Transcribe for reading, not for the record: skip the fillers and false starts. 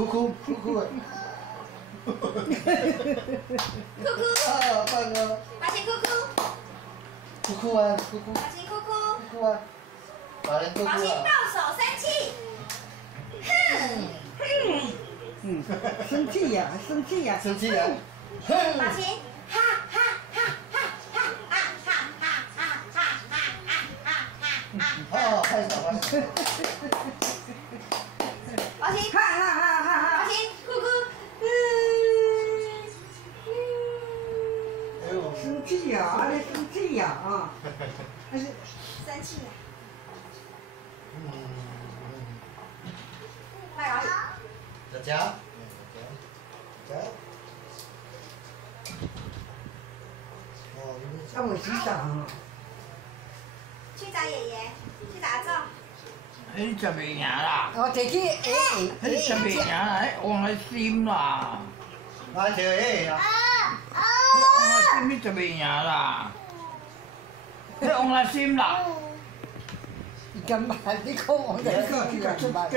哭哭哭哭啊！哭哭，啊，棒哦！阿星哭哭，哭哭啊，哭哭阿星哭哭，哭哭啊！把人哭哭阿星啊！抱手生气，哼，生气呀，生气呀，生气啊！阿星哈哈哈哈哈哈哈哈哈哈哈。哦，拍手拍手！阿星，哈哈哈哈哈！阿星哭哭，哎呦，生气呀，阿丽生气呀啊！还是生气了，嗯，快摇椅，佳佳，佳，哦，要我洗澡啊？去找爷爺，去打咒。你就未贏啦！我自己你就未贏啦！我係閃啦！我條嘢啊！我係閃你就未贏啦！你我係閃啦！咁慢啲講我哋出街。